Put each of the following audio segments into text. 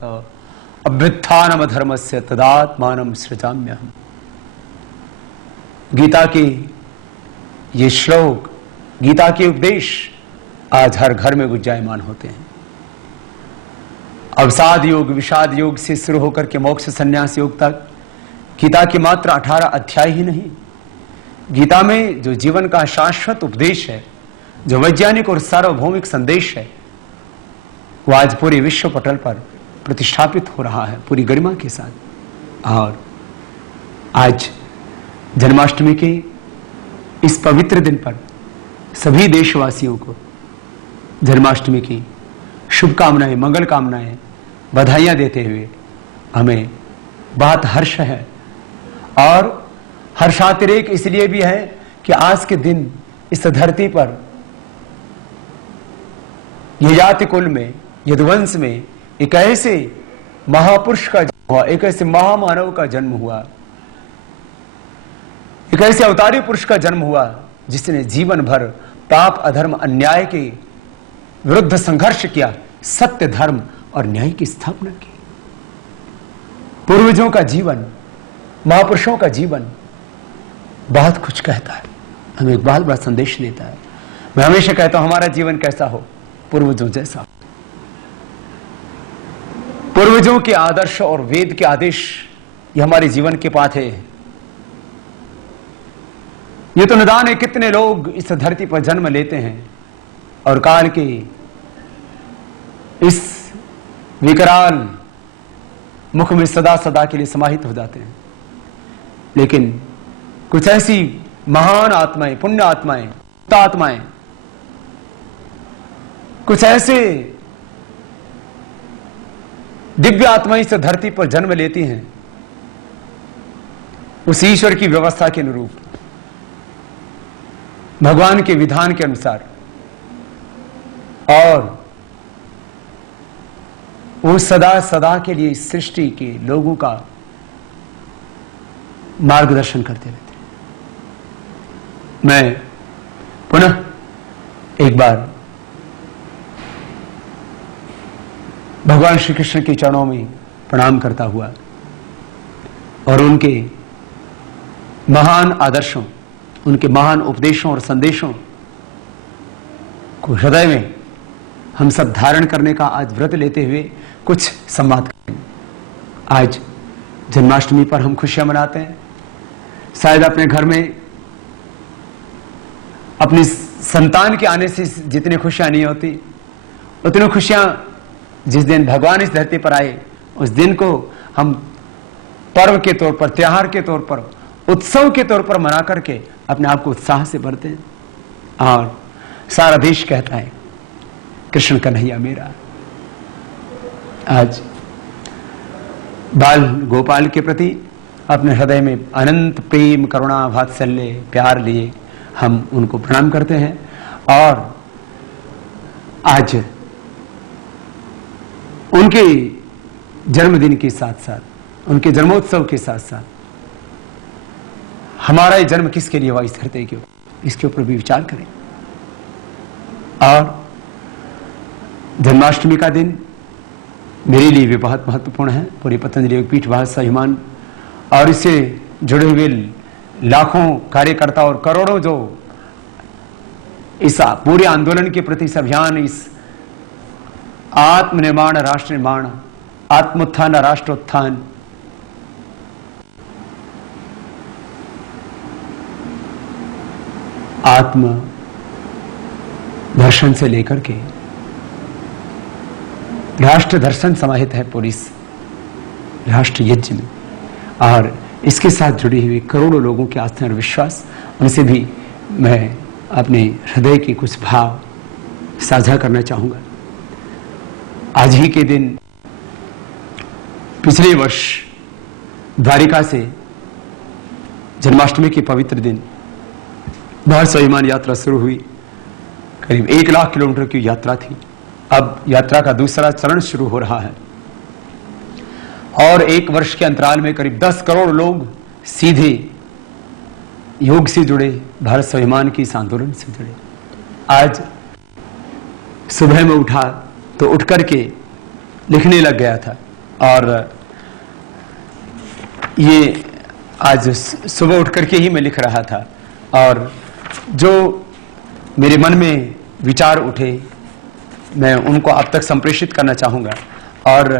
अभ्युत्थानम धर्मस्य तदात्मानं सृजाम्यहम्। गीता के ये श्लोक, गीता के उपदेश आज हर घर में गुंजायमान होते हैं। अवसाद योग, विषाद योग से शुरू होकर के मोक्ष संन्यास योग तक गीता के मात्र 18 अध्याय ही नहीं, गीता में जो जीवन का शाश्वत उपदेश है, जो वैज्ञानिक और सार्वभौमिक संदेश है, वो आज पूरे विश्व पटल पर प्रतिष्ठापित हो रहा है पूरी गरिमा के साथ। और आज जन्माष्टमी के इस पवित्र दिन पर सभी देशवासियों को जन्माष्टमी की शुभकामनाएं, मंगल कामनाएं, बधाइयां देते हुए हमें बहुत हर्ष है। और हर्षातिरेक इसलिए भी है कि आज के दिन इस धरती पर यजाति कुल में, यदुवंश में एक ऐसे महापुरुष का जन्म हुआ, एक ऐसे महामानव का जन्म हुआ, एक ऐसे अवतारी पुरुष का जन्म हुआ जिसने जीवन भर पाप, अधर्म, अन्याय के विरुद्ध संघर्ष किया, सत्य, धर्म और न्याय की स्थापना की। पूर्वजों का जीवन, महापुरुषों का जीवन बहुत कुछ कहता है, हमें एक बहुत बड़ा संदेश देता है। मैं हमेशा कहता हूं, हमारा जीवन कैसा हो, पूर्वजों जैसा। पूर्वजों के आदर्श और वेद के आदेश ये हमारे जीवन के पाथ है। ये तो निदान है कितने लोग इस धरती पर जन्म लेते हैं और काल के इस विकराल मुख में सदा सदा के लिए समाहित हो जाते हैं। लेकिन कुछ ऐसी महान आत्माएं, पुण्य आत्माएं, आत्माएं, कुछ ऐसे दिव्य आत्माएं इस धरती पर जन्म लेती हैं उस ईश्वर की व्यवस्था के अनुरूप, भगवान के विधान के अनुसार, और वो सदा सदा के लिए इस सृष्टि के लोगों का मार्गदर्शन करते रहते हैं। मैं पुनः एक बार भगवान श्री कृष्ण के चरणों में प्रणाम करता हुआ और उनके महान आदर्शों, उनके महान उपदेशों और संदेशों को हृदय में हम सब धारण करने का आज व्रत लेते हुए कुछ संवाद करेंगे। आज जन्माष्टमी पर हम खुशियां मनाते हैं। शायद अपने घर में अपनी संतान के आने से जितनी खुशियां नहीं होती, उतनी खुशियां जिस दिन भगवान इस धरती पर आए, उस दिन को हम पर्व के तौर पर, त्योहार के तौर पर, उत्सव के तौर पर मना करके अपने आप को उत्साह से भरते हैं। और सारा देश कहता है, कृष्ण कन्हैया मेरा। आज बाल गोपाल के प्रति अपने हृदय में अनंत प्रेम, करुणा, वात्सल्य, प्यार लिए हम उनको प्रणाम करते हैं। और आज उनके जन्मदिन के साथ साथ, उनके जन्मोत्सव के साथ साथ हमारा ये जन्म किसके लिए हुआ इस धरती के ऊपर, इसके ऊपर भी विचार करें। और जन्माष्टमी का दिन मेरे लिए भी बहुत महत्वपूर्ण है। पूरी पतंजलि योगपीठ भारत स्वाभिमान और इससे जुड़े हुए लाखों कार्यकर्ता और करोड़ों जो इस पूरे आंदोलन के प्रति, इस अभियान, इस आत्मनिर्माण राष्ट्र निर्माण, आत्मोत्थान राष्ट्रोत्थान, आत्म दर्शन से लेकर के राष्ट्र दर्शन समाहित है पूरी राष्ट्र यज्ञ में। और इसके साथ जुड़ी हुई करोड़ों लोगों के आस्था और विश्वास, उनसे भी मैं अपने हृदय के कुछ भाव साझा करना चाहूंगा। आज ही के दिन पिछले वर्ष द्वारिका से जन्माष्टमी के पवित्र दिन भारत स्वाभिमान यात्रा शुरू हुई। करीब 1 लाख किलोमीटर की यात्रा थी। अब यात्रा का दूसरा चरण शुरू हो रहा है और 1 वर्ष के अंतराल में करीब 10 करोड़ लोग सीधे योग से जुड़े, भारत स्वाभिमान की इस आंदोलन से जुड़े। आज सुबह में उठा तो उठ करके लिखने लग गया था और ये आज सुबह उठ करके ही मैं लिख रहा था, और जो मेरे मन में विचार उठे मैं उनको आप तक संप्रेषित करना चाहूँगा। और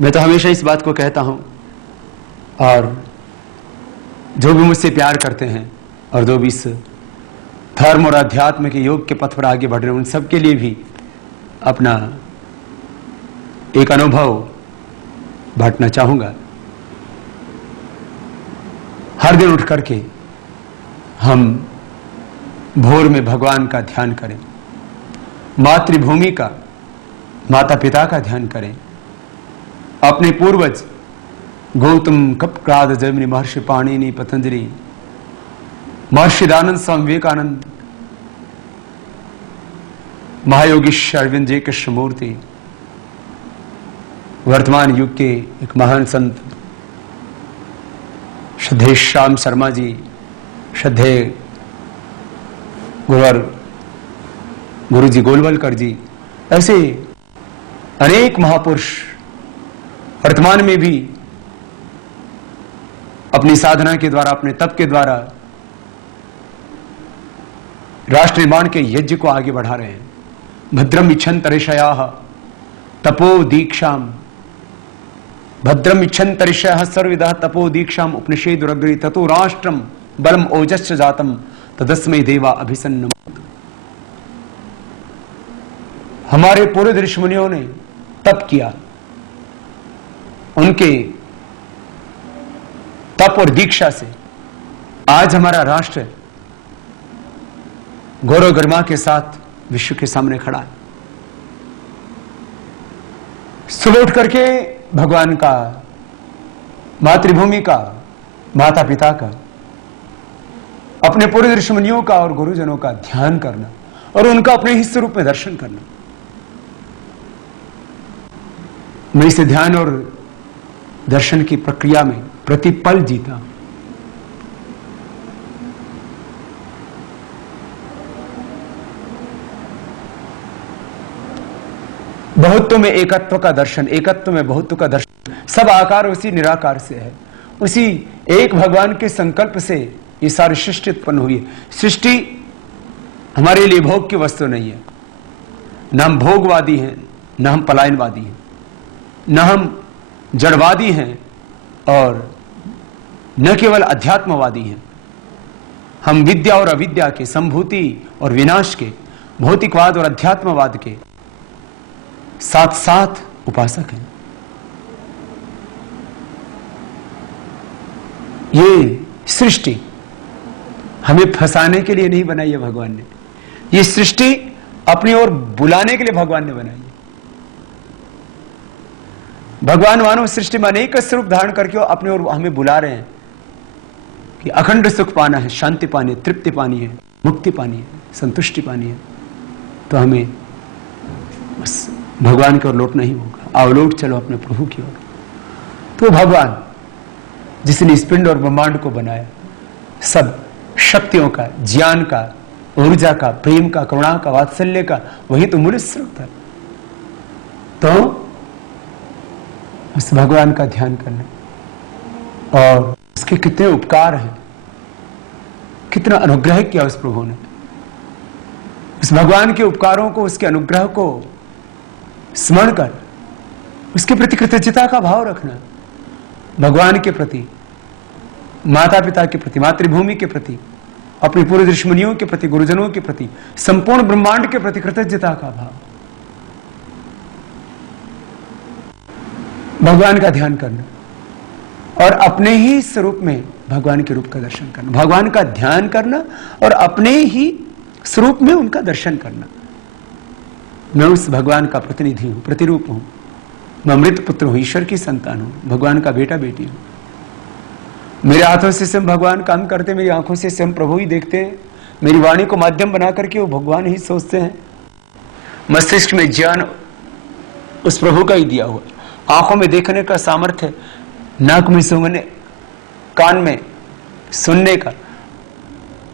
मैं तो हमेशा इस बात को कहता हूँ, और जो भी मुझसे प्यार करते हैं और जो भी इस धर्म और अध्यात्म के योग के पथ पर आगे बढ़ रहे हैं, उन सब के लिए भी अपना एक अनुभव बांटना चाहूँगा। हर दिन उठ करके हम भोर में भगवान का ध्यान करें, मातृभूमि का, माता पिता का ध्यान करें, अपने पूर्वज गौतम, कपकाद, जैमिनी, महर्षि पाणिनि, पतंजलि, महर्षि दयानंद, स्वामी विवेकानंद, महायोगीश्वर अरविंद जी कृष्णमूर्ति, वर्तमान युग के एक महान संत श्रद्धेय श्याम शर्मा जी, श्रद्धेय गुरु जी गोलवलकर जी, ऐसे अनेक महापुरुष वर्तमान में भी अपनी साधना के द्वारा, अपने तप के द्वारा राष्ट्र निर्माण के यज्ञ को आगे बढ़ा रहे हैं। भद्रम इच्छन्त ऋषयाः तपो दीक्षाम, भद्रम इच्छन्त ऋषयः सर्वविदः तपो दीक्षाम उपनिषेदुरग्रे ततो राष्ट्रम बलम ओजश्च जातम तदस्मै देवा अभिसन्नम। हमारे पूर्व ऋषि मुनियों ने तप किया, उनके तप और दीक्षा से आज हमारा राष्ट्र गौरव गरिमा के साथ विश्व के सामने खड़ा है। सुबह उठ करके भगवान का, मातृभूमि का, माता पिता का, अपने पूर्व ऋषि मुनियों का और गुरुजनों का ध्यान करना और उनका अपने ही स्वरूप में दर्शन करना। मैं इस ध्यान और दर्शन की प्रक्रिया में प्रतिपल जीता। बहुत्व में एकत्व का दर्शन, एकत्व में बहुत्व का दर्शन, सब आकार उसी निराकार से है। उसी एक भगवान के संकल्प से ये सारी सृष्टि उत्पन्न हुई है। सृष्टि हमारे लिए भोग की वस्तु नहीं है। न हम भोगवादी हैं, न हम पलायनवादी हैं, न हम जड़वादी हैं और न केवल अध्यात्मवादी हैं। हम विद्या और अविद्या के, संभूति और विनाश के, भौतिकवाद और अध्यात्मवाद के साथ साथ उपासक हैं। ये सृष्टि हमें फंसाने के लिए नहीं बनाई है भगवान ने, ये सृष्टि अपनी ओर बुलाने के लिए भगवान ने बनाई है। भगवान मानव सृष्टि में अनेक स्वरूप धारण करके अपनी ओर हमें बुला रहे हैं कि अखंड सुख पाना है, शांति पानी है, तृप्ति पानी है, मुक्ति पानी है, संतुष्टि पानी है, तो हमें बस भगवान की ओर लौटना ही होगा। आओ लौट चलो अपने प्रभु की ओर। तो भगवान जिसने इस पिंड और ब्रह्मांड को बनाया, सब शक्तियों का, ज्ञान का, ऊर्जा का, प्रेम का, करुणा का, वात्सल्य का, वही तो मूल स्रोत है। तो उस भगवान का ध्यान करना और उसके कितने उपकार हैं, कितना अनुग्रह किया उस प्रभु ने। उस भगवान के उपकारों को, उसके अनुग्रह को स्मरण कर उसके प्रति कृतज्ञता का भाव रखना। भगवान के प्रति, माता पिता के प्रति, मातृभूमि के प्रति, अपने पूर्व ऋषि मुनियों के प्रति, गुरुजनों के प्रति, संपूर्ण ब्रह्मांड के प्रति कृतज्ञता का भाव, भगवान का ध्यान करना और अपने ही स्वरूप में भगवान के रूप का दर्शन करना। भगवान का ध्यान करना और अपने ही स्वरूप में उनका दर्शन करना। मैं उस भगवान का प्रतिनिधि हूं, प्रतिरूप हूं, मैं अमृत पुत्र हूं, ईश्वर की संतान हूं, भगवान का बेटा बेटी हूं। मेरे हाथों से स्वयं भगवान काम करते हैं, मेरी आंखों से स्वयं प्रभु ही देखते हैं, मेरी वाणी को माध्यम बना करके वो भगवान ही सोचते हैं। मस्तिष्क में ज्ञान उस प्रभु का ही दिया हुआ, आंखों में देखने का सामर्थ्य, नाक में सूंघने, कान में सुनने का,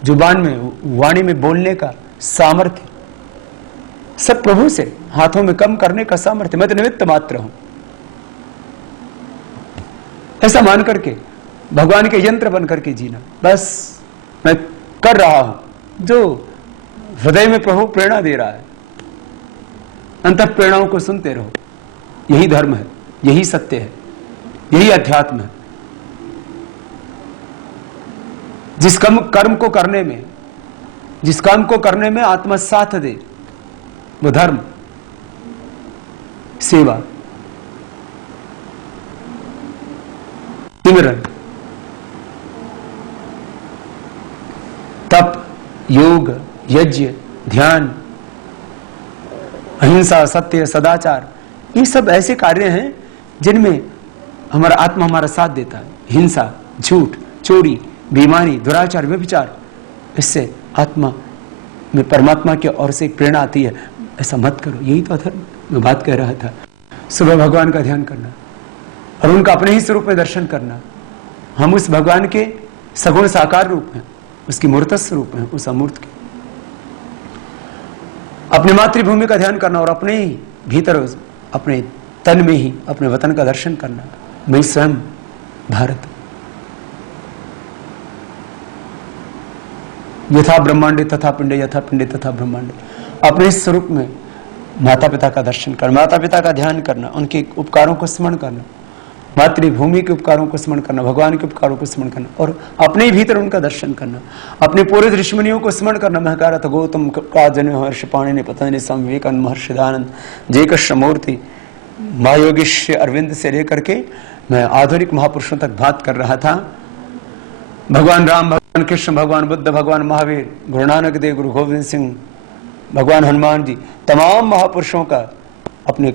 जुबान में, वाणी में बोलने का सामर्थ्य सब प्रभु से, हाथों में कम करने का सामर्थ्य। मैं तो निमित्त मात्र हूं। ऐसा मान करके भगवान के यंत्र बन करके जीना। बस मैं कर रहा हूं जो हृदय में प्रभु प्रेरणा दे रहा है, अंतः प्रेरणाओं को सुनते रहो। यही धर्म है, यही सत्य है, यही अध्यात्म है। जिस कर्म को करने में, जिस काम को करने में आत्मा साथ दे, वो धर्म, सेवा, सिमरन, तप, योग, यज्ञ, ध्यान, अहिंसा, सत्य, सदाचार, ये सब ऐसे कार्य हैं जिनमें हमारा आत्मा हमारा साथ देता है। हिंसा, झूठ, चोरी, बेईमानी, दुराचार, व्यभिचार, इससे आत्मा में परमात्मा की ओर से एक प्रेरणा आती है, ऐसा मत करो। यही तो धर्म मैं बात कह रहा था। सुबह भगवान का ध्यान करना और उनका अपने ही स्वरूप में दर्शन करना। हम उस भगवान के सगुण साकार रूप हैं, उसकी मूर्त स्वरूप हैं, उस अमूर्त के। अपने मातृभूमि का ध्यान करना और अपने ही भीतर, अपने तन में ही अपने वतन का दर्शन करना। मैं स्वयं भारत, यथा ब्रह्मांडे तथा पिंडे, यथा पिंडे तथा ब्रह्मांडे। अपने स्वरूप में माता पिता का दर्शन करना, माता पिता का ध्यान करना, उनके उपकारों को स्मरण करना, मातृभूमि के उपकारों को स्मरण करना, भगवान के उपकारों को स्मरण करना और अपने ही भीतर उनका दर्शन करना। अपने पूरे ऋषिमुनियों को स्मरण करना। मैं कह रहा था गौतम काजन महर्षि पाणिनि पतंजलि स्वामी विवेकानंद महर्षि दयानंद जय कृष्णमूर्ति महायोगेश्वर अरविंद से लेकर के मैं आधुनिक महापुरुषों तक बात कर रहा था। भगवान राम, भगवान कृष्ण, भगवान बुद्ध, भगवान महावीर, गुरु नानक देव, गुरु गोविंद सिंह, भगवान हनुमान जी, तमाम महापुरुषों का अपने,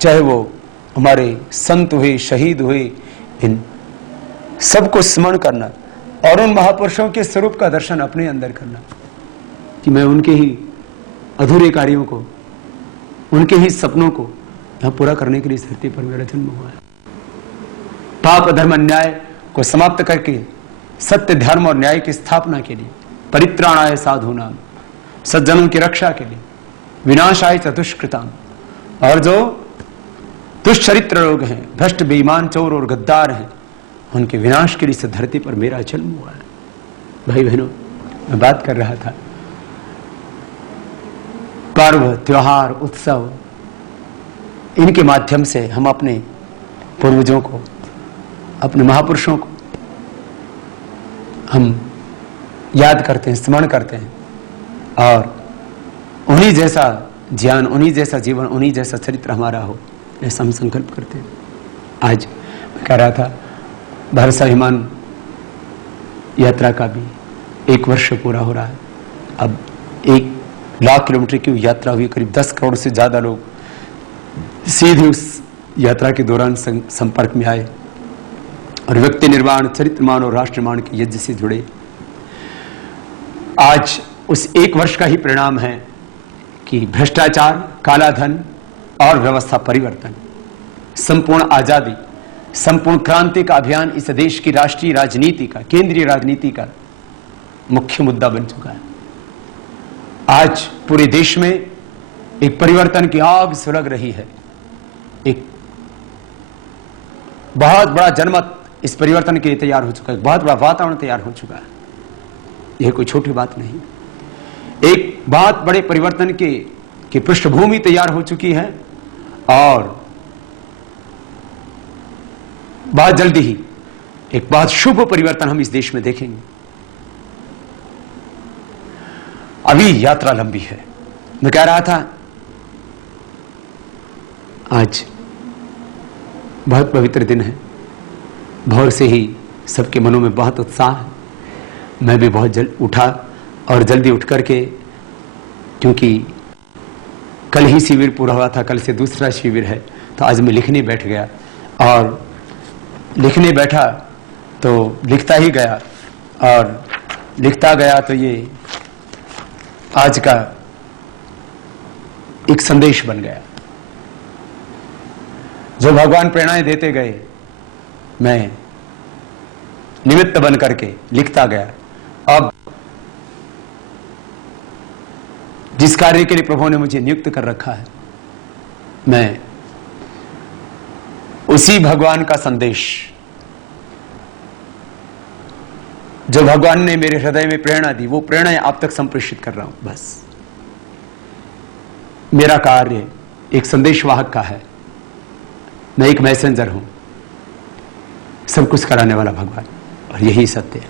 चाहे वो हमारे संत हुए, शहीद हुए, इन सबको स्मरण करना और उन महापुरुषों के स्वरूप का दर्शन अपने अंदर करना कि मैं उनके ही अधूरे कार्यों को, उनके ही सपनों को यहां पूरा करने के लिए इस धरती पर मेरा जन्म हुआ है। पाप धर्म अन्याय को समाप्त करके सत्य धर्म और न्याय की स्थापना के लिए, परित्राणाय साधूनाम, सज्जनों की रक्षा के लिए, विनाशाय चतुष्कृताम, और जो दुष्चरित्र लोग हैं, भ्रष्ट, बेईमान, चोर और गद्दार हैं, उनके विनाश के लिए इस धरती पर मेरा जन्म हुआ है। भाई बहनों, मैं बात कर रहा था पर्व, त्योहार, उत्सव, इनके माध्यम से हम अपने पूर्वजों को, अपने महापुरुषों को हम याद करते हैं, स्मरण करते हैं और उन्हीं जैसा ज्ञान, उन्हीं जैसा जीवन, उन्हीं जैसा चरित्र हमारा हो, ऐसा हम संकल्प करते हैं। आज मैं कह रहा था भारत स्वाभिमान यात्रा का भी 1 वर्ष पूरा हो रहा है। अब 1 लाख किलोमीटर की यात्रा हुई, करीब 10 करोड़ से ज्यादा लोग सीधे उस यात्रा के दौरान संपर्क में आए और व्यक्ति निर्माण, चरित्र निर्माण और राष्ट्र निर्माण के यज्ञ से जुड़े। आज उस 1 वर्ष का ही परिणाम है कि भ्रष्टाचार, काला धन और व्यवस्था परिवर्तन, संपूर्ण आजादी, संपूर्ण क्रांति का अभियान इस देश की राष्ट्रीय राजनीति का, केंद्रीय राजनीति का मुख्य मुद्दा बन चुका है। आज पूरे देश में एक परिवर्तन की आग सुलग रही है। एक बहुत बड़ा जनमत इस परिवर्तन के लिए तैयार हो चुका है, बहुत बड़ा वातावरण तैयार हो चुका है। यह कोई छोटी बात नहीं। एक बहुत बड़े परिवर्तन की पृष्ठभूमि तैयार हो चुकी है और बहुत जल्दी ही एक बहुत शुभ परिवर्तन हम इस देश में देखेंगे। अभी यात्रा लंबी है। मैं कह रहा था आज बहुत पवित्र दिन है, भोर से ही सबके मनों में बहुत उत्साह है। मैं भी बहुत जल्द उठा और जल्दी उठ करके, क्योंकि कल ही शिविर पूरा हुआ था, कल से दूसरा शिविर है, तो आज मैं लिखने बैठ गया और लिखने बैठा तो लिखता ही गया और लिखता गया तो ये आज का एक संदेश बन गया। जो भगवान प्रेरणाएं देते गए, मैं निमित्त बन करके लिखता गया। अब जिस कार्य के लिए प्रभु ने मुझे नियुक्त कर रखा है, मैं उसी भगवान का संदेश जो भगवान ने मेरे हृदय में प्रेरणा दी, वो प्रेरणा आप तक संप्रेषित कर रहा हूं। बस मेरा कार्य एक संदेशवाहक का है, मैं एक मैसेंजर हूं, सब कुछ कराने वाला भगवान, और यही सत्य है।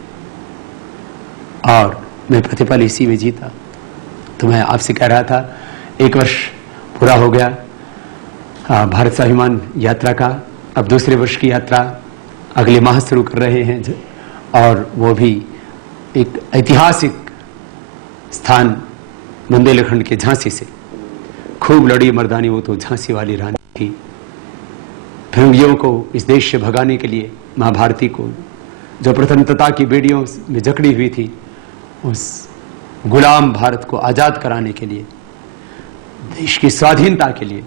और मैं प्रतिपल इसी में जीता। तो मैं आपसे कह रहा था, 1 वर्ष पूरा हो गया भारत स्वाभिमान यात्रा का, अब दूसरे वर्ष की यात्रा अगले माह शुरू कर रहे हैं, और वो भी एक ऐतिहासिक स्थान बुंदेलखंड के झांसी से। खूब लड़ी मर्दानी वो तो झांसी वाली रानी थी। भिड़ंगियों को इस देश से भगाने के लिए, मां भारती को जो प्रतंत्रता की बेड़ियों में जकड़ी हुई थी, उस गुलाम भारत को आजाद कराने के लिए, देश की स्वाधीनता के लिए,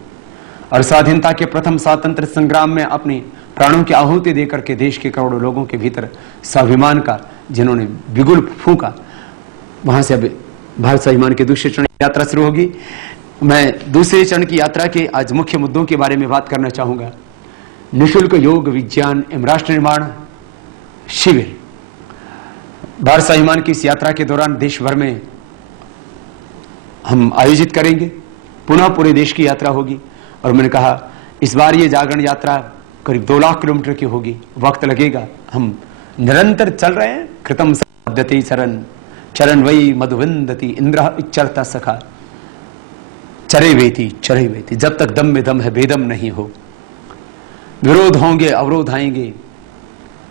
और स्वाधीनता के प्रथम स्वातंत्र संग्राम में अपने प्राणों की आहुति देकर के देश के करोड़ों लोगों के भीतर स्वाभिमान का जिन्होंने बिगुल फूंका, वहां से अब भारत स्वाभिमान के दूसरे चरण की यात्रा शुरू होगी। मैं दूसरे चरण की यात्रा के आज मुख्य मुद्दों के बारे में बात करना चाहूंगा। निःशुल्क योग विज्ञान एवं राष्ट्र निर्माण शिविर भारत स्वाभिमान की इस यात्रा के दौरान देश भर में हम आयोजित करेंगे। पुनः पूरे देश की यात्रा होगी, और मैंने कहा इस बार ये जागरण यात्रा करीब 2 लाख किलोमीटर की होगी। वक्त लगेगा, हम निरंतर चल रहे हैं। कृतम शब्दति चरण चरण वही मधुविंदति इंद्र इच्चरता सखा चरे वेती, जब तक दम में दम है बेदम नहीं हो। विरोध होंगे, अवरोध आएंगे,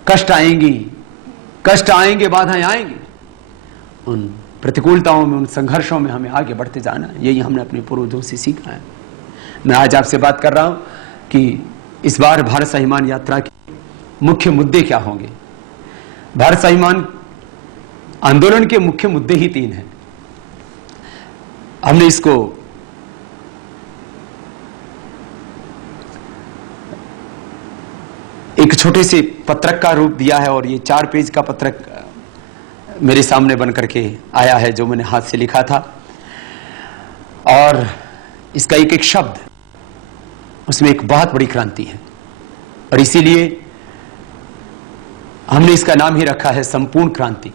कष्ट आएंगे, बाधाएं आएंगी। उन प्रतिकूलताओं में, उन संघर्षों में हमें आगे बढ़ते जाना है। यही हमने अपने पूर्वजों से सीखा है। मैं आज आपसे बात कर रहा हूं कि इस बार भारत स्वाभिमान यात्रा के मुख्य मुद्दे क्या होंगे। भारत स्वाभिमान आंदोलन के मुख्य मुद्दे ही 3 हैं। हमने इसको एक छोटे से पत्रक का रूप दिया है, और ये 4 पेज का पत्रक मेरे सामने बन करके आया है, जो मैंने हाथ से लिखा था। और इसका एक एक शब्द, उसमें एक बहुत बड़ी क्रांति है, और इसीलिए हमने इसका नाम ही रखा है संपूर्ण क्रांति,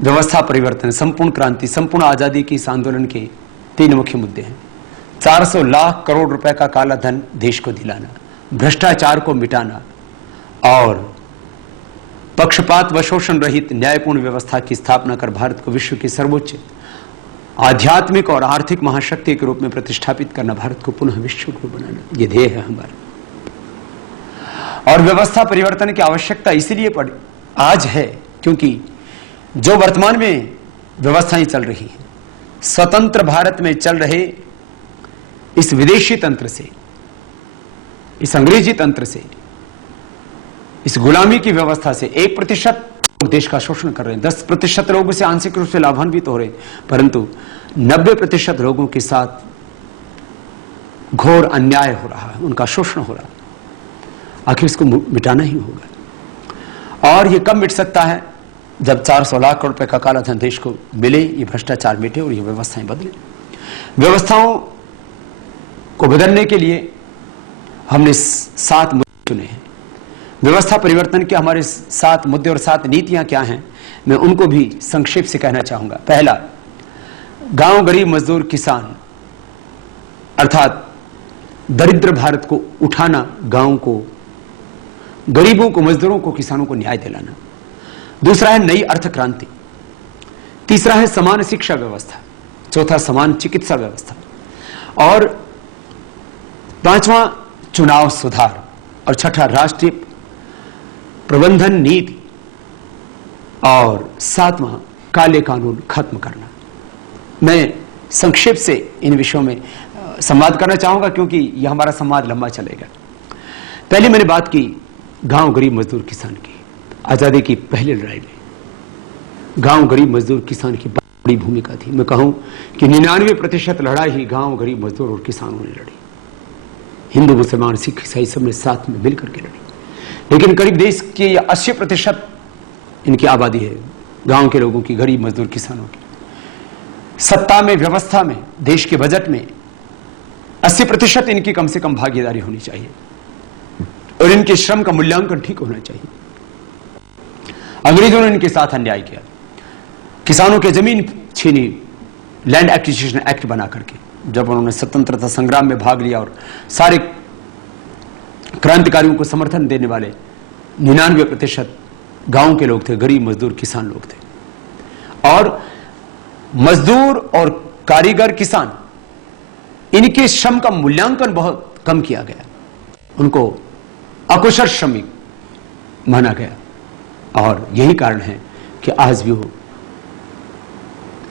व्यवस्था परिवर्तन, संपूर्ण क्रांति, संपूर्ण आजादी की इस आंदोलन के 3 मुख्य मुद्दे हैं। 400 लाख करोड़ रुपए का काला धन देश को दिलाना, भ्रष्टाचार को मिटाना, और पक्षपात व शोषण रहित न्यायपूर्ण व्यवस्था की स्थापना कर भारत को विश्व की सर्वोच्च आध्यात्मिक और आर्थिक महाशक्ति के रूप में प्रतिष्ठापित करना, भारत को पुनः विश्व गुरु बनाना, ये ध्येय है हमारा। और व्यवस्था परिवर्तन की आवश्यकता इसीलिए आज है क्योंकि जो वर्तमान में व्यवस्थाएं चल रही हैं, स्वतंत्र भारत में चल रहे इस विदेशी तंत्र से, इस अंग्रेजी तंत्र से, इस गुलामी की व्यवस्था से 1% लोग देश का शोषण कर रहे हैं। 10% लोग इसे आंशिक रूप से लाभान्वित हो रहे हैं, परंतु 90% लोगों के साथ घोर अन्याय हो रहा है, उनका शोषण हो रहा है। आखिर इसको मिटाना ही होगा। और ये कब मिट सकता है? जब 400 लाख करोड़ रुपए का काला धन देश को मिले, ये भ्रष्टाचार मिटे और ये व्यवस्थाएं बदले। व्यवस्थाओं को बदलने के लिए हमने 7 मुद्दे चुने हैं। व्यवस्था परिवर्तन के हमारे 7 मुद्दे और 7 नीतियां क्या हैं, मैं उनको भी संक्षेप से कहना चाहूंगा। पहला, गांव, गरीब, मजदूर, किसान, अर्थात दरिद्र भारत को उठाना, गांव को, गरीबों को, मजदूरों को, किसानों को न्याय दिलाना। दूसरा है नई अर्थ क्रांति। तीसरा है समान शिक्षा व्यवस्था। चौथा समान चिकित्सा व्यवस्था। और 5वां चुनाव सुधार। और 6ठा राष्ट्रीय प्रबंधन नीति। और 7वां काले कानून खत्म करना। मैं संक्षेप से इन विषयों में संवाद करना चाहूंगा क्योंकि यह हमारा संवाद लंबा चलेगा। पहले मैंने बात की गांव, गरीब, मजदूर, किसान की। आजादी की पहली लड़ाई में गांव, गरीब, मजदूर, किसान की बड़ी भूमिका थी। मैं कहूं कि 99% लड़ाई ही गांव, गरीब, मजदूर और किसानों ने लड़ी। हिंदू, मुसलमान, सिख, ईसाई सब ने साथ में मिलकर के लड़ी। लेकिन करीब देश के 80% इनकी आबादी है, गांव के लोगों की, गरीब, मजदूर, किसानों की। सत्ता में, व्यवस्था में, देश के बजट में 80% इनकी कम से कम भागीदारी होनी चाहिए। और इनके श्रम का मूल्यांकन ठीक होना चाहिए। अंग्रेजों ने इनके साथ अन्याय किया, किसानों के जमीन छीनी, लैंड एक्विजिशन एक्ट बना करके। जब उन्होंने स्वतंत्रता संग्राम में भाग लिया और सारे क्रांतिकारियों को समर्थन देने वाले 99% गांव के लोग थे, गरीब मजदूर किसान लोग थे। और मजदूर और कारीगर किसान, इनके श्रम का मूल्यांकन बहुत कम किया गया, उनको अकुशल श्रमिक माना गया। और यही कारण है कि आज भी वो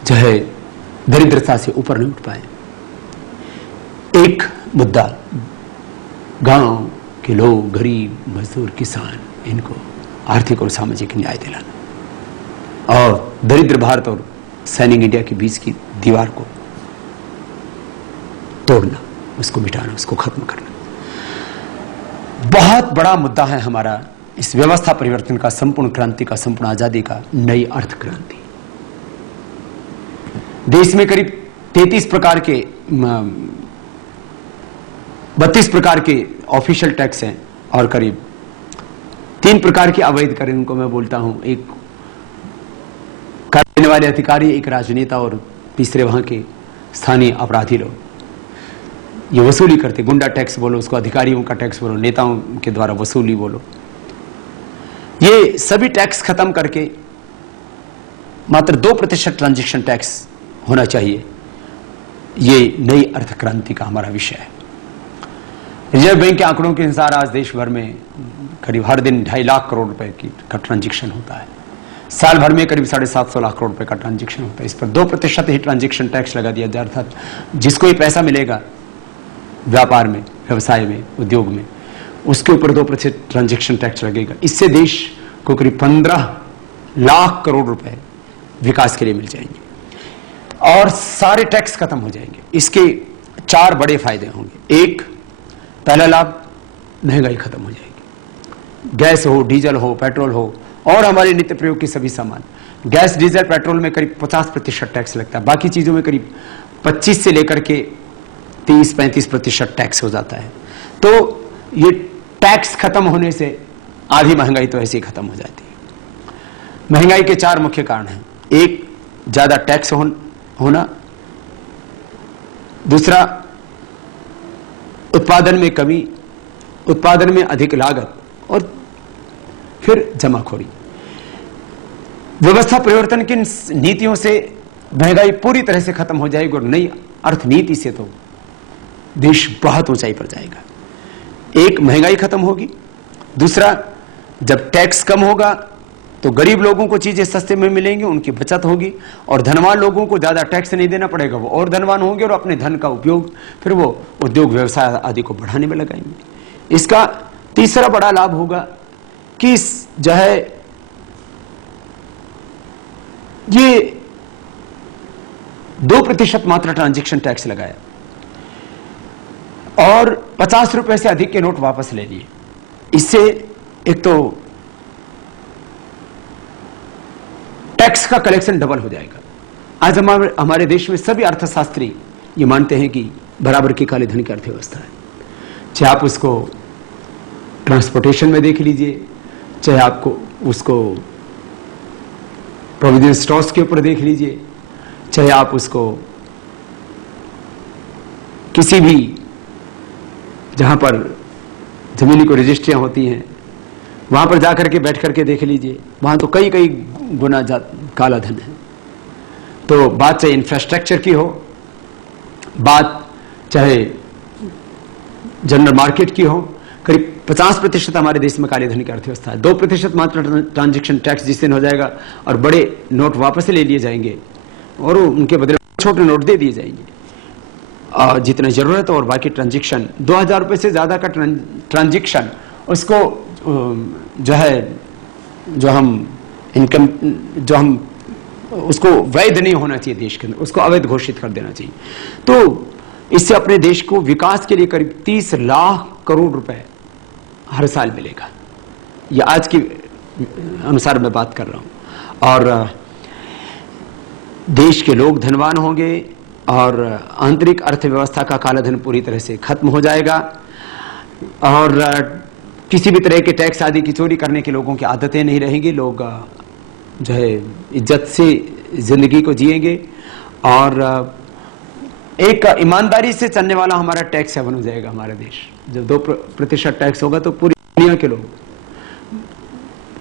जो है दरिद्रता से ऊपर नहीं उठ पाए। एक मुद्दा, गांव के लोग, गरीब मजदूर किसान, इनको आर्थिक और सामाजिक न्याय दिलाना और दरिद्र भारत और सैनिक इंडिया के बीच की दीवार को तोड़ना, उसको मिटाना, उसको खत्म करना बहुत बड़ा मुद्दा है हमारा। इस व्यवस्था परिवर्तन का, संपूर्ण क्रांति का, संपूर्ण आजादी का, नई अर्थ क्रांति। देश में करीब 32 प्रकार के ऑफिशियल टैक्स हैं और करीब 3 प्रकार के अवैध कर, इनको मैं बोलता हूं, एक कर देने वाले अधिकारी, एक राजनेता और तीसरे वहां के स्थानीय अपराधी लोग। ये वसूली करते, गुंडा टैक्स बोलो उसको, अधिकारियों का टैक्स बोलो, नेताओं के द्वारा वसूली बोलो। ये सभी टैक्स खत्म करके मात्र 2% ट्रांजैक्शन टैक्स होना चाहिए। ये नई अर्थ क्रांति का हमारा विषय है। रिजर्व बैंक के आंकड़ों के अनुसार आज देश भर में करीब हर दिन 2.5 लाख करोड़ रुपए का ट्रांजैक्शन होता है। साल भर में करीब 750 लाख करोड़ रुपए का ट्रांजैक्शन होता है। इस पर 2% ही ट्रांजैक्शन टैक्स लगा दिया जाए, अर्थात जिसको ये पैसा मिलेगा व्यापार में, व्यवसाय में, उद्योग में, उसके ऊपर 2% ट्रांजैक्शन टैक्स लगेगा। इससे देश को करीब 15 लाख करोड़ रुपए विकास के लिए मिल जाएंगे और सारे टैक्स खत्म हो जाएंगे। इसके 4 बड़े फायदे होंगे। एक, पहला लाभ, महंगाई खत्म हो जाएगी। गैस हो, डीजल हो, पेट्रोल हो और हमारे नित्य प्रयोग के सभी सामान, गैस, डीजल, पेट्रोल में करीब 50% टैक्स लगता है। बाकी चीजों में करीब 25 से लेकर के 30-35% टैक्स हो जाता है। तो ये टैक्स खत्म होने से आधी महंगाई तो ऐसे ही खत्म हो जाती है। महंगाई के 4 मुख्य कारण हैं। एक, ज्यादा टैक्स होना। दूसरा, उत्पादन में कमी, उत्पादन में अधिक लागत। और फिर जमाखोरी। व्यवस्था परिवर्तन की नीतियों से महंगाई पूरी तरह से खत्म हो जाएगी और नई अर्थनीति से तो देश बहुत ऊंचाई पर जाएगा। एक, महंगाई खत्म होगी। दूसरा, जब टैक्स कम होगा तो गरीब लोगों को चीजें सस्ते में मिलेंगी, उनकी बचत होगी और धनवान लोगों को ज्यादा टैक्स नहीं देना पड़ेगा, वो और धनवान होंगे और अपने धन का उपयोग फिर वो उद्योग व्यवसाय आदि को बढ़ाने में लगाएंगे। इसका तीसरा बड़ा लाभ होगा कि जो है ये 2% मात्र ट्रांजैक्शन टैक्स लगाया और 50 रुपए से अधिक के नोट वापस ले लिए। इससे एक तो टैक्स का कलेक्शन डबल हो जाएगा। आज हमारे देश में सभी अर्थशास्त्री ये मानते हैं कि बराबर के काले धन की अर्थव्यवस्था है। चाहे आप उसको ट्रांसपोर्टेशन में देख लीजिए, चाहे आपको उसको प्रोविडेंस स्टॉक्स के ऊपर देख लीजिए, चाहे आप उसको किसी भी जहां पर जमीनी को रजिस्ट्रियां होती हैं वहां पर जाकर के बैठ करके देख लीजिए, वहां तो कई कई गुना काला धन है। तो बात चाहे इंफ्रास्ट्रक्चर की हो, बात चाहे जनरल मार्केट की हो, करीब 50% हमारे देश में काले धन की अर्थव्यवस्था है। 2% मात्र ट्रांजैक्शन टैक्स जिस दिन हो जाएगा और बड़े नोट वापस ले लिए जाएंगे और उनके बदले छोटे नोट दे दिए जाएंगे और जितना जरूरत है, और बाकी ट्रांजैक्शन 2000 रुपए से ज्यादा का ट्रांजैक्शन उसको जो है जो हम उसको वैध नहीं होना चाहिए देश के अंदर, उसको अवैध घोषित कर देना चाहिए। तो इससे अपने देश को विकास के लिए करीब 30 लाख करोड़ रुपए हर साल मिलेगा। यह आज के अनुसार मैं बात कर रहा हूं। और देश के लोग धनवान होंगे और आंतरिक अर्थव्यवस्था का काला धन पूरी तरह से खत्म हो जाएगा और किसी भी तरह के टैक्स आदि की चोरी करने के लोगों की आदतें नहीं रहेंगी। लोग जो है इज्जत से जिंदगी को जिएंगे और एक ईमानदारी से चलने वाला हमारा टैक्स हेवन हो जाएगा हमारा देश। जब 2% टैक्स होगा तो पूरी दुनिया के लोग,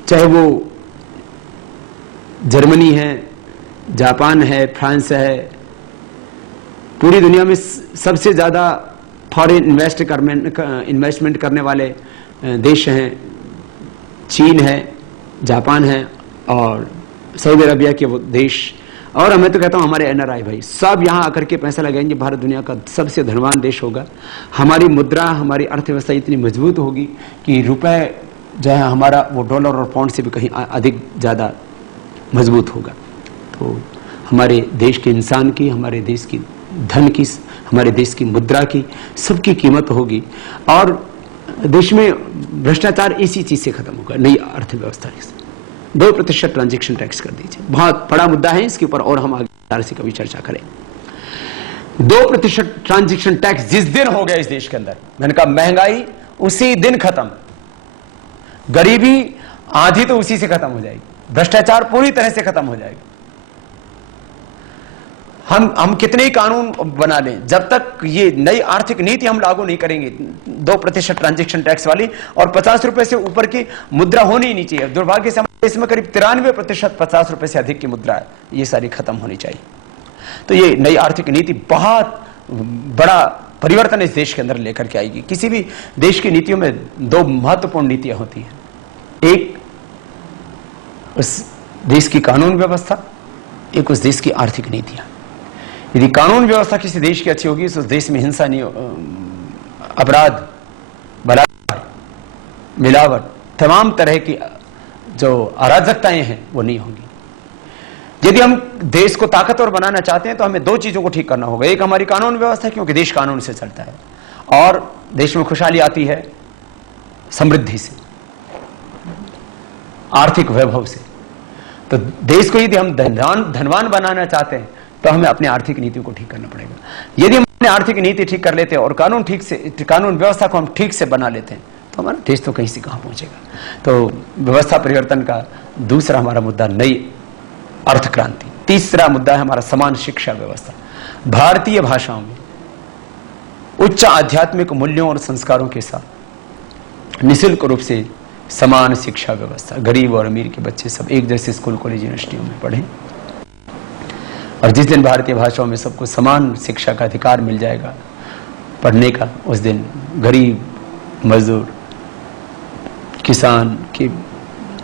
चाहे वो जर्मनी है, जापान है, फ्रांस है, पूरी दुनिया में सबसे ज्यादा फॉरेन इन्वेस्टमेंट करने वाले देश हैं, चीन है, जापान है और सऊदी अरबिया के वो देश। और मैं तो कहता हूं हमारे एनआरआई भाई सब यहां आकर के पैसा लगाएंगे। भारत दुनिया का सबसे धनवान देश होगा। हमारी मुद्रा, हमारी अर्थव्यवस्था इतनी मजबूत होगी कि रुपए जो है हमारा वो डॉलर और पाउंड से भी कहीं अधिक ज्यादा मजबूत होगा। तो हमारे देश के इंसान की, हमारे देश की धन की, हमारे देश की मुद्रा की, सबकी कीमत होगी। और देश में भ्रष्टाचार इसी चीज से खत्म होगा, नई अर्थव्यवस्था से। 2% ट्रांजैक्शन टैक्स कर दीजिए, बहुत बड़ा मुद्दा है इसके ऊपर और हम आगे से कभी चर्चा करें। 2% ट्रांजैक्शन टैक्स जिस दिन हो गया इस देश के अंदर, मैंने कहा महंगाई उसी दिन खत्म, गरीबी आधी तो उसी से खत्म हो जाएगी, भ्रष्टाचार पूरी तरह से खत्म हो जाएगा। हम कितने ही कानून बना लें, जब तक ये नई आर्थिक नीति हम लागू नहीं करेंगे 2% ट्रांजैक्शन टैक्स वाली, और 50 रुपए से ऊपर की मुद्रा होनी ही नहीं चाहिए। दुर्भाग्य से इसमें करीब 93% 50 रुपए से अधिक की मुद्रा है, ये सारी खत्म होनी चाहिए। तो ये नई आर्थिक नीति बहुत बड़ा परिवर्तन इस देश के अंदर लेकर के आएगी। किसी भी देश की नीतियों में 2 महत्वपूर्ण नीतियां होती हैं, एक उस देश की कानून व्यवस्था, एक उस देश की आर्थिक नीतियां। यदि कानून व्यवस्था किसी देश की अच्छी होगी तो उस देश में हिंसा नहीं, अपराध, बलात्कार, मिलावट, तमाम तरह की जो अराजकताएं हैं वो नहीं होंगी। यदि हम देश को ताकतवर बनाना चाहते हैं तो हमें 2 चीजों को ठीक करना होगा। एक हमारी कानून व्यवस्था, क्योंकि देश कानून से चलता है, और देश में खुशहाली आती है समृद्धि से, आर्थिक वैभव से। तो देश को यदि हम धनवान बनाना चाहते हैं तो हमें अपनी आर्थिक नीति को ठीक करना पड़ेगा। यदि हम अपनी आर्थिक नीति ठीक कर लेते हैं और कानून व्यवस्था को हम ठीक से बना लेते हैं तो हमारा देश तो कहीं से कहां पहुंचेगा। तो व्यवस्था परिवर्तन का दूसरा हमारा मुद्दा नई अर्थ क्रांति। तीसरा मुद्दा है हमारा समान शिक्षा व्यवस्था। भारतीय भाषाओं में उच्च आध्यात्मिक मूल्यों और संस्कारों के साथ निःशुल्क रूप से समान शिक्षा व्यवस्था, गरीब और अमीर के बच्चे सब एक जैसे स्कूल, कॉलेज, यूनिवर्सिटियों में पढ़ें। और जिस दिन भारतीय भाषाओं में सबको समान शिक्षा का अधिकार मिल जाएगा पढ़ने का, उस दिन गरीब, मजदूर, किसान के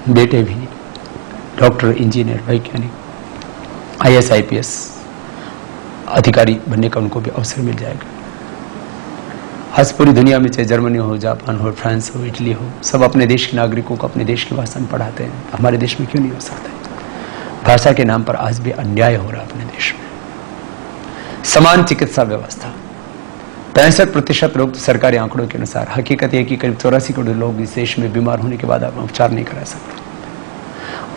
बेटे भी डॉक्टर, इंजीनियर, वैज्ञानिक, IAS, IPS अधिकारी बनने का उनको भी अवसर मिल जाएगा। आज पूरी दुनिया में, चाहे जर्मनी हो, जापान हो, फ्रांस हो, इटली हो, सब अपने देश के नागरिकों को अपने देश की भाषा में पढ़ाते हैं। हमारे देश में क्यों नहीं हो सकता है? भाषा के नाम पर आज भी अन्याय हो रहा है अपने देश में। समान चिकित्सा व्यवस्था। 65% लोग तो सरकारी आंकड़ों के अनुसार, हकीकत यह कि करीब 84 करोड़ लोग इस देश में बीमार होने के बाद आप उपचार नहीं करा सकते।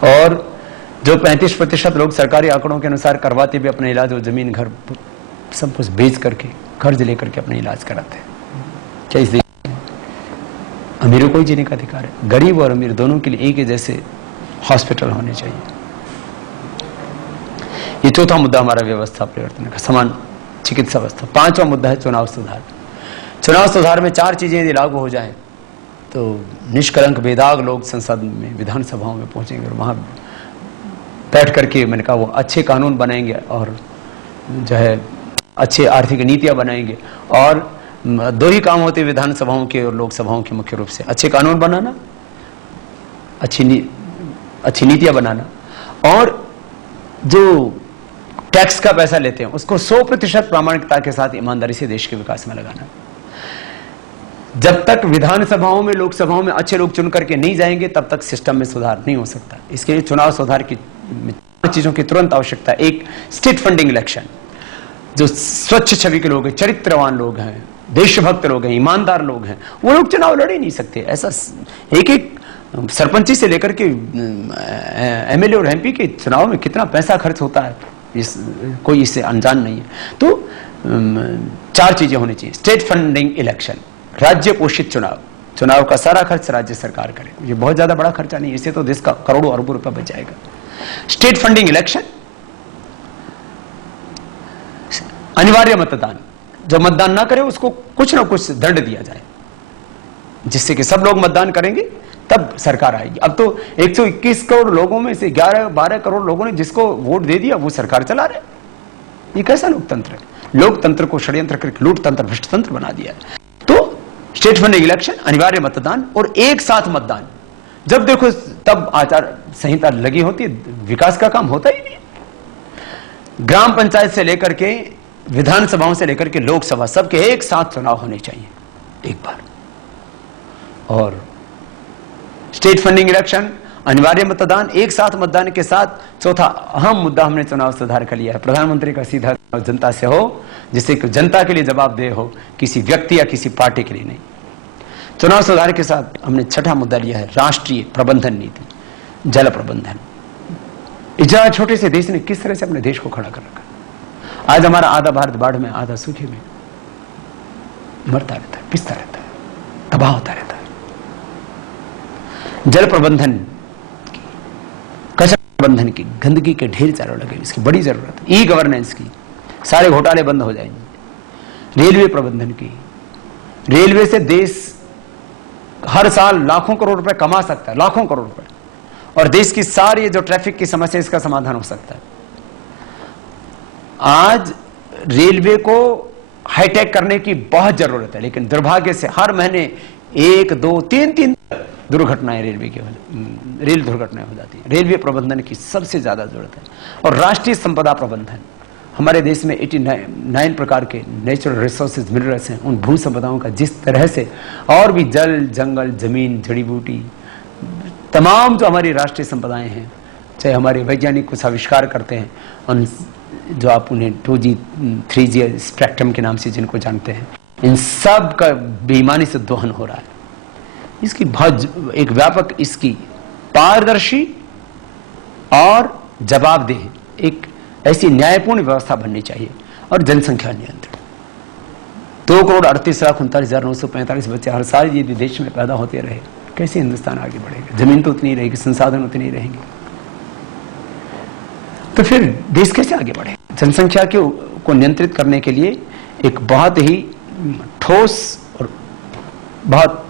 और जो 35% लोग सरकारी आंकड़ों के अनुसार करवाते भी अपना इलाज, वो जमीन, घर सब कुछ बेच करके, कर्ज लेकर के अपना इलाज कराते हैं। क्या इस देश में अमीरों को ही जीने का अधिकार है? गरीब और अमीर दोनों के लिए एक ही जैसे हॉस्पिटल होने चाहिए। ये चौथा मुद्दा हमारा व्यवस्था परिवर्तन का, समान चिकित्सा व्यवस्था। 5वां मुद्दा है चुनाव सुधार। चुनाव सुधार में 4 चीजें यदि लागू हो जाएं तो निष्कलंक बेदाग लोग संसद में, विधानसभाओं में पहुंचेंगे और वहां बैठ करके, मैंने कहा, वो अच्छे कानून बनाएंगे और जो है अच्छे आर्थिक नीतियां बनाएंगे। और 2 ही काम होते विधानसभाओं के और लोकसभाओं के, मुख्य रूप से अच्छे कानून बनाना, अच्छी नीतियां बनाना, और जो टैक्स का पैसा लेते हैं उसको 100% प्रामाणिकता के साथ ईमानदारी से देश के विकास में लगाना। जब तक विधानसभाओं में, लोकसभाओं में अच्छे लोग चुन करके नहीं जाएंगे तब तक सिस्टम में सुधार नहीं हो सकता। इसके लिए चुनाव सुधार की 4 चीजों की तुरंत आवश्यकता है। एक, स्टेट फंडिंग इलेक्शन। जो स्वच्छ छवि के लोग हैं, चरित्रवान लोग हैं, देशभक्त लोग हैं, ईमानदार लोग हैं, वो लोग चुनाव लड़ ही नहीं सकते। ऐसा एक सरपंची से लेकर के MLA और MP के चुनाव में कितना पैसा खर्च होता है, कोई इससे अनजान नहीं है। तो 4 चीजें होनी चाहिए। स्टेट फंडिंग इलेक्शन, राज्य पोषित चुनाव, चुनाव का सारा खर्च राज्य सरकार करे। ये बहुत ज्यादा बड़ा खर्चा नहीं, इससे तो देश का करोड़ों अरबों रुपया बच जाएगा। स्टेट फंडिंग इलेक्शन, अनिवार्य मतदान, जो मतदान ना करे उसको कुछ ना कुछ दंड दिया जाए, जिससे कि सब लोग मतदान करेंगे तब सरकार आएगी। अब तो 121 करोड़ लोगों में से 11-12 करोड़ लोगों ने जिसको वोट दे दिया वो सरकार चला रहे। ये कैसा लोकतंत्र है? लोकतंत्र को षड्यंत्र करके लूटतंत्र भ्रष्टतंत्र बना दिया है। तो स्टेट फंडिंग इलेक्शन, अनिवार्य मतदान और एक साथ मतदान। जब देखो तब आचार संहिता लगी होती है, विकास का काम होता ही नहीं। ग्राम पंचायत से लेकर के विधानसभाओं से लेकर के लोकसभा, सबके एक साथ चुनाव होने चाहिए एक बार। और स्टेट फंडिंग इलेक्शन, अनिवार्य मतदान, एक साथ मतदान के साथ चौथा अहम मुद्दा हमने चुनाव सुधार का लिया है, प्रधानमंत्री का सीधा जनता से हो, जिससे कि जनता के लिए जवाबदेह हो, किसी व्यक्ति या किसी पार्टी के लिए नहीं। चुनाव सुधार के साथ हमने छठा मुद्दा लिया है राष्ट्रीय प्रबंधन नीति, जल प्रबंधन। इतना छोटे से देश ने किस तरह से अपने देश को खड़ा कर रखा। आज हमारा आधा भारत बाढ़ में, आधा सूखे में मरता रहता है, पिसता रहता है, तबाह होता रहता है। जल प्रबंधन की, कचरा प्रबंधन की, गंदगी के ढेर चारों लगे, इसकी बड़ी जरूरत है। ई गवर्नेंस की, सारे घोटाले बंद हो जाएंगे। रेलवे प्रबंधन की, रेलवे से देश हर साल लाखों करोड़ रुपए कमा सकता है, लाखों करोड़ रुपए, और देश की सारी जो ट्रैफिक की समस्या, इसका समाधान हो सकता है। आज रेलवे को हाईटेक करने की बहुत जरूरत है, लेकिन दुर्भाग्य से हर महीने 1, 2, 3 दुर्घटनाएं रेलवे की रेल दुर्घटनाएं हो जाती है। रेलवे प्रबंधन की सबसे ज्यादा जरूरत है। और राष्ट्रीय संपदा प्रबंधन, हमारे देश में 89 प्रकार के नेचुरल रिसोर्सेज मिनरल्स हैं। उन भू संपदाओं का जिस तरह से, और भी जल, जंगल, जमीन, जड़ी बूटी, तमाम जो हमारी राष्ट्रीय संपदाएं हैं, चाहे हमारे वैज्ञानिक कुछ आविष्कार करते हैं, उन जो आप उन्हें 2G 3G स्पेक्ट्रम के नाम से जिनको जानते हैं, इन सब का बेईमानी से दोहन हो रहा है। इसकी बहुत एक व्यापक, इसकी पारदर्शी और जवाबदेह एक ऐसी न्यायपूर्ण व्यवस्था बननी चाहिए। और जनसंख्या नियंत्रण, 2,38,39,945 बच्चे हर साल यदि देश में पैदा होते रहे, कैसे हिंदुस्तान आगे बढ़ेगा? जमीन तो उतनी रहेगी, संसाधन उतनी रहेंगे, तो फिर देश कैसे आगे बढ़ेगा? जनसंख्या को नियंत्रित करने के लिए एक बहुत ही ठोस और बहुत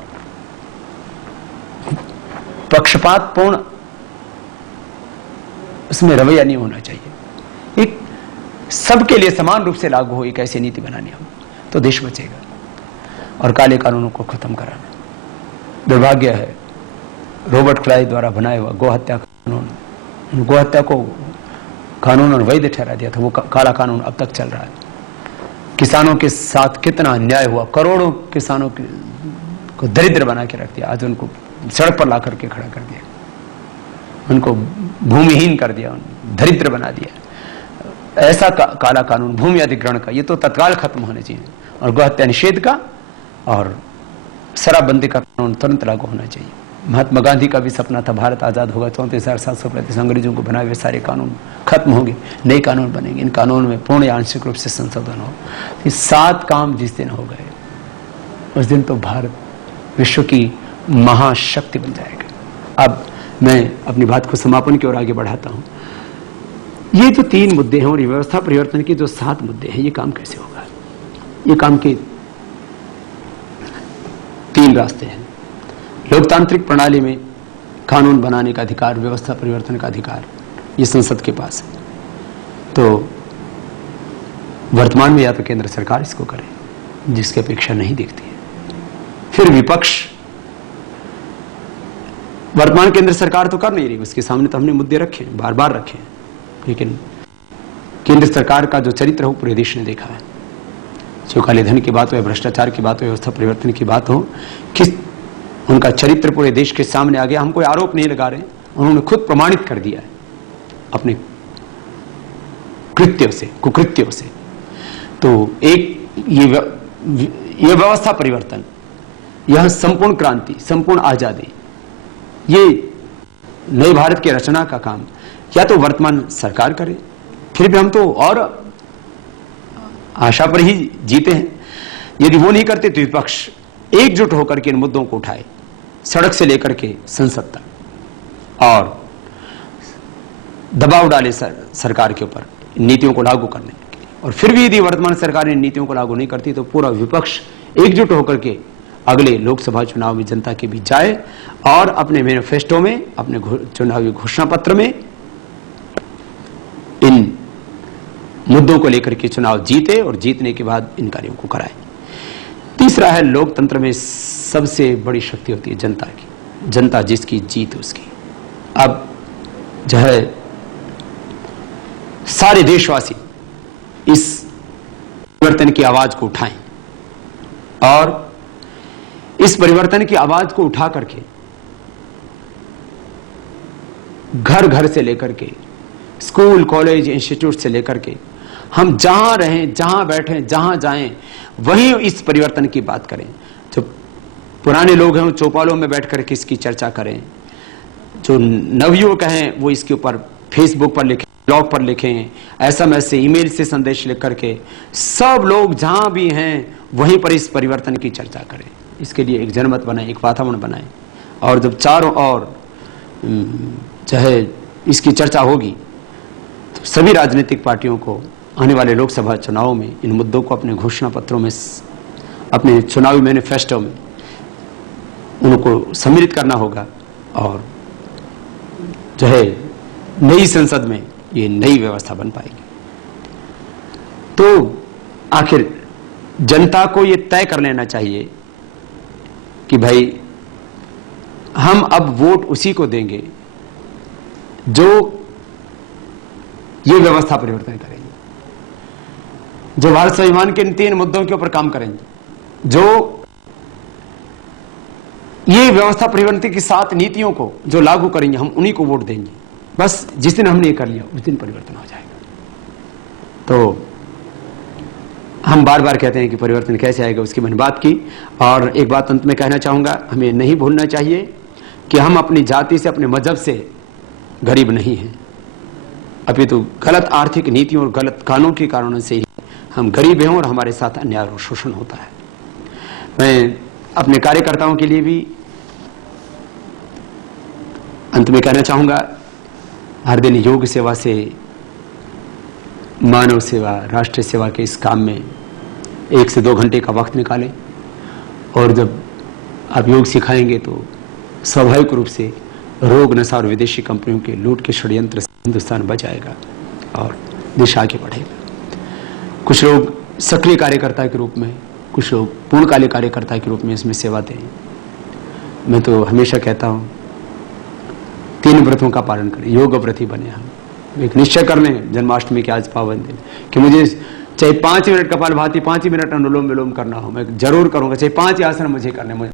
पक्षपातपूर्ण उसमें रवैया नहीं होना चाहिए। एक सबके लिए समान रूप से लागू हो, एक ऐसी नीति बनानी हो तो देश बचेगा। और काले कानूनों को खत्म कराना। दुर्भाग्य है, रॉबर्ट क्लाइव द्वारा बनाया हुआ गोहत्या कानून, गोहत्या को कानून और वैध ठहरा दिया था, वो काला कानून अब तक चल रहा है। किसानों के साथ कितना अन्याय हुआ, करोड़ों किसानों को दरिद्र बना के रख दिया। आज उनको सड़क पर ला करके खड़ा कर दिया, उनको भूमिहीन कर दिया, दरिद्र बना दिया। ऐसा काला कानून भूमि अधिग्रहण का, ये तो तत्काल खत्म होने चाहिए। और गोहत्या निषेध का और शराबबंदी का कानून तुरंत लागू होना चाहिए। महात्मा गांधी का भी सपना था, भारत आजाद होगा, 34,735 अंग्रेजों को बनाए हुए सारे कानून खत्म होंगे, नए कानून बनेंगे। इन कानून में पूर्ण या आंशिक रूप से संशोधन हो। ये 7 काम जिस दिन हो गए, उस दिन तो भारत विश्व की महाशक्ति बन जाएगा। अब मैं अपनी बात को समापन की ओर आगे बढ़ाता हूं। ये जो 3 मुद्दे हैं और ये व्यवस्था परिवर्तन के जो 7 मुद्दे हैं, ये काम कैसे होगा? ये काम के 3 रास्ते हैं। लोकतांत्रिक प्रणाली में कानून बनाने का अधिकार, व्यवस्था परिवर्तन का अधिकार, ये संसद के पास है। तो वर्तमान में या तो केंद्र सरकार इसको करे, जिसकी अपेक्षा नहीं दिखती है। फिर विपक्ष, वर्तमान केंद्र सरकार तो कर नहीं रही, उसके सामने तो हमने मुद्दे रखे, बार बार रखे, लेकिन केंद्र सरकार का जो चरित्र हो पूरे देश ने देखा है। जो काले धन की बात हो, भ्रष्टाचार की बात हो, व्यवस्था परिवर्तन की बात हो, किस उनका चरित्र पूरे देश के सामने आ गया। हम कोई आरोप नहीं लगा रहे, उन्होंने खुद प्रमाणित कर दिया है अपने कृत्यों से, कुकृत्यों से। तो एक ये व्यवस्था परिवर्तन, यह संपूर्ण क्रांति, संपूर्ण आजादी, ये नए भारत की रचना का काम या तो वर्तमान सरकार करे, फिर भी हम तो और आशा पर ही जीते हैं। यदि वो नहीं करते तो विपक्ष एकजुट होकर के इन मुद्दों को उठाए, सड़क से लेकर के संसद तक, और दबाव डाले सरकार के ऊपर नीतियों को लागू करने के लिए। और फिर भी यदि वर्तमान सरकार इन नीतियों को लागू नहीं करती तो पूरा विपक्ष एकजुट होकर के अगले लोकसभा चुनाव में जनता के बीच जाए और अपने मैनिफेस्टो में, अपने चुनावी घोषणा पत्र में इन मुद्दों को लेकर के चुनाव जीते और जीतने के बाद इन कार्यों को कराए। तीसरा है, लोकतंत्र में सबसे बड़ी शक्ति होती है जनता की। जनता जिसकी जीत उसकी। अब जो है सारे देशवासी इस परिवर्तन की आवाज को उठाएं और इस परिवर्तन की आवाज को उठा करके घर घर से लेकर के स्कूल, कॉलेज, इंस्टीट्यूट से लेकर के हम जहां रहें, जहां बैठें, जहां जाएं, वहीं इस परिवर्तन की बात करें। जो पुराने लोग हैं वो चौपालों में बैठ करके इसकी चर्चा करें, जो नवयुवक हैं वो इसके ऊपर फेसबुक पर लिखें, ब्लॉग पर लिखें, SMS से, ईमेल से संदेश लिख करके सब लोग जहां भी हैं वहीं पर इस परिवर्तन की चर्चा करें। इसके लिए एक जनमत बनाएं, एक वातावरण बनाएं, और जब चारों ओर चाहे इसकी चर्चा होगी तो सभी राजनीतिक पार्टियों को आने वाले लोकसभा चुनाव में इन मुद्दों को अपने घोषणा पत्रों में, अपने चुनावी मैनिफेस्टो में उनको सम्मिलित करना होगा और जो है नई संसद में ये नई व्यवस्था बन पाएगी। तो आखिर जनता को ये तय कर लेना चाहिए कि भाई हम अब वोट उसी को देंगे जो ये व्यवस्था परिवर्तन करेंगे, जो भारत संविधान के इन 3 मुद्दों के ऊपर काम करेंगे, जो ये व्यवस्था परिवर्तन की 7 नीतियों को जो लागू करेंगे, हम उन्हीं को वोट देंगे। बस जिस दिन हमने ये कर लिया उस दिन परिवर्तन हो जाएगा। तो हम बार बार कहते हैं कि परिवर्तन कैसे आएगा, उसकी मैंने बात की। और एक बात अंत में कहना चाहूंगा, हमें नहीं भूलना चाहिए कि हम अपनी जाति से, अपने मजहब से गरीब नहीं हैं। अभी तो गलत आर्थिक नीतियों और गलत कानून के कारणों से ही हम गरीब हैं और हमारे साथ अन्याय और शोषण होता है। मैं अपने कार्यकर्ताओं के लिए भी अंत में कहना चाहूंगा, हर दिन योग सेवा से, मानव सेवा, राष्ट्र सेवा के इस काम में 1 से 2 घंटे का वक्त निकालें। और जब आप योग सिखाएंगे तो स्वाभाविक रूप से रोग, नशा और विदेशी कंपनियों के लूट के षड्यंत्र से हिंदुस्तान बचाएगा और देश आगे बढ़ेगा। कुछ लोग सक्रिय कार्यकर्ता के रूप में, कुछ लोग पूर्णकालिक कार्यकर्ता के रूप में इसमें सेवा दें। मैं तो हमेशा कहता हूं 3 व्रतों का पालन करें, योग व्रती बने। हम एक निश्चय कर लें जन्माष्टमी के आज पावन दिन कि मुझे चाहे 5 मिनट कपालभाति, 5 मिनट अनुलोम विलोम करना हो, मैं जरूर करूंगा। चाहे 5 आसन मुझे करने, मुझे